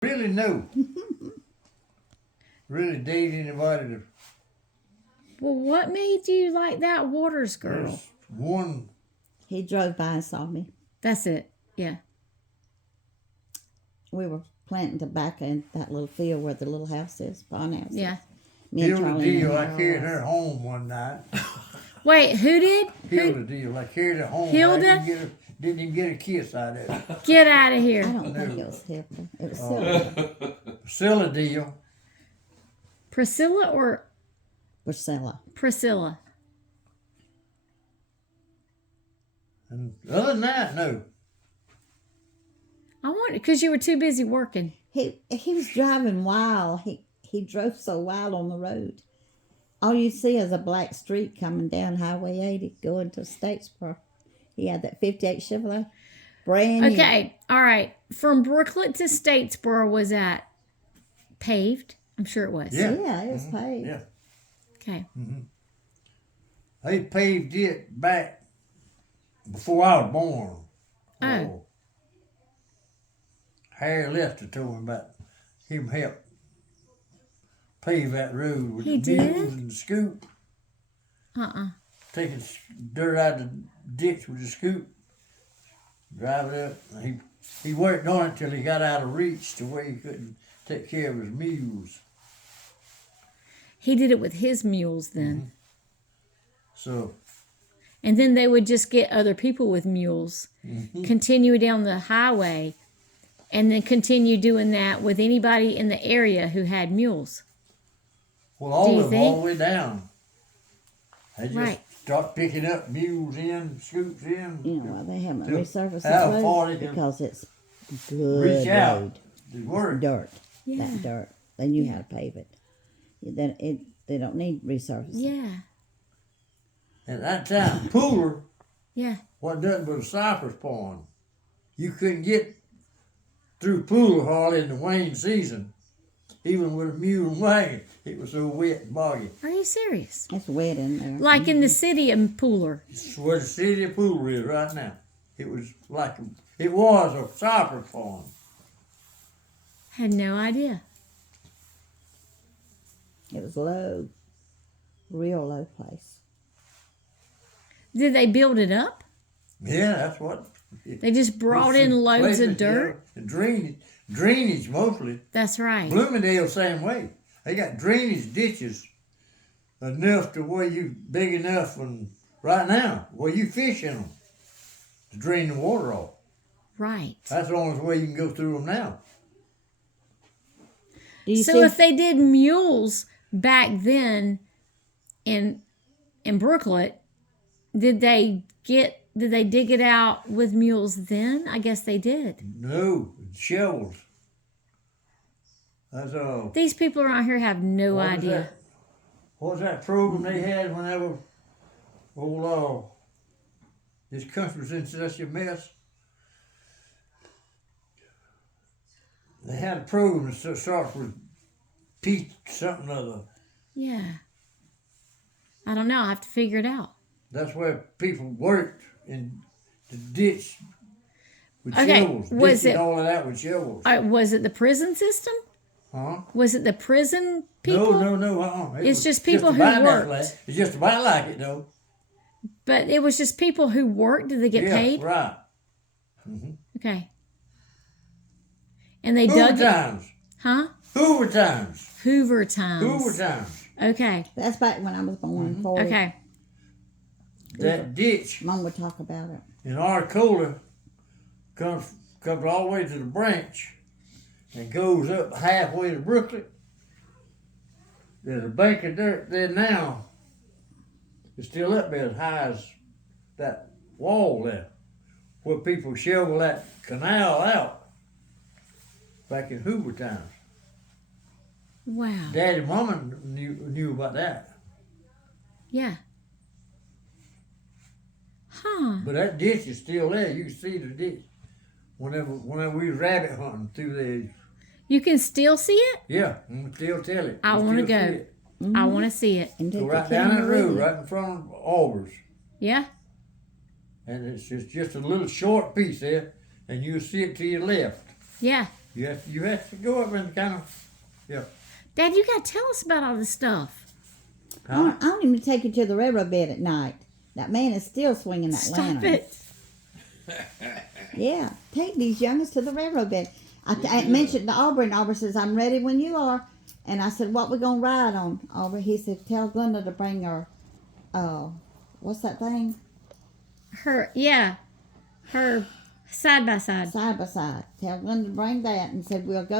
Really no. Really date anybody to. Well, what made you like that Waters girl? There's one. He drove by and saw me. That's it. Yeah. We were planting tobacco in that little field where the little house is, pond house. Yeah. Me and Healed a Charlie deal. I and carried Harold. her home one night. Wait, who did? Healed Who? a deal. I carried her home. Hilda? Didn't even get a kiss out of it. Get out of I here. don't think it was Hilda. It was Oh. Sylvia. Priscilla deal. Priscilla or Priscilla. Priscilla? And other than that, no. I want because you were too busy working. He was driving wild. He drove so wild on the road. All you see is a black street coming down Highway 80 going to Statesboro. He had that 58 Chevrolet. Brand new. Okay. All right. From Brooklet to Statesboro, was that paved? I'm sure it was. Yeah. Yeah, it was paid. Yeah. Okay. They paved it back before I was born. Oh. Harry Lester told me about him help pave that road with He the did? mules and the scoop. Taking dirt out of the ditch with the scoop. Drive it up. He worked on it till he got out of reach to where he couldn't take care of his mules. He did it with his mules then. So And then they would just get other people with mules, continue down the highway, and then continue doing that with anybody in the area who had mules. well, all Do you of them think? all the way down. They just Right. start picking up mules in, scoops in. You know why they haven't Till resurfaced how the far road? they can Because it's good reach out. road. to work. Dirt. Yeah. That dirt. They knew how to pave it. They don't need resurfacing. Yeah. At that time, Pooler Yeah. wasn't nothing but a cypress pond. You couldn't get through Pooler hardly in the Wayne season, even with a mule and wagon. It was so wet and boggy. Are you serious? It's wet in there. Like in the city of Pooler. It's where the city of Pooler is right now. It was a cypress pond. Had no idea. It was low. Real low place. Did they build it up? Yeah, that's what. They just brought in loads of dirt? And drainage mostly. That's right. Bloomingdale same way. They got drainage ditches enough to where you big enough and right now where you fish in them to drain the water off. Right. That's the only way you can go through them now. Do you So see? if they did mules back then in Brooklet, did they dig it out with mules then? I guess they did. No, shovels. That's all. These people around here have no idea. What was that program they had whenever this country was in such a mess? They had a program that starts with Pete something or other. Yeah. I don't know. I have to figure it out. That's where people worked in the ditch with Okay, shovels. was Ditching it- all of that with shovels. Was it the prison system? Huh? Was it the prison people? No. It's just people who about that worked. way. It's just about like it though. But it was just people who worked. Did they get Yeah, paid? right. Okay. And they Hoover dug it. times. Huh? Hoover times. Hoover times. Hoover times. Okay. That's back when I was born in 40. Okay. That ditch Mom would talk about it. in Arcola comes all the way to the branch and goes up halfway to Brooklyn. There's a bank of dirt there now. It's still up there as high as that wall there, where people shovel that canal out back in Hoover times. Wow. Daddy and Mama knew about that. Yeah. Huh. But that ditch is still there. You can see the ditch. Whenever we was rabbit hunting through there, You can still see it? yeah, I can still tell it. I You wanna still go. see it. I want to see it. And Go did right the down that camera road, with right in front of Aubers. Yeah? And it's just a little short piece there, and you'll see it to your left. Yeah. You have to go up and kind of, yeah. Dad, you gotta tell us about all this stuff. I want him to take you to the railroad bed at night. That man is still swinging that Stop lantern. it. Yeah, take these youngins to the railroad bed. I mentioned to Aubrey, and Aubrey says, I'm ready when you are. And I said, what we going to ride on, Aubrey? He said, tell Glenda to bring her, what's that thing? Her side by side. Side by side. Tell Glenda to bring that, and said, we'll go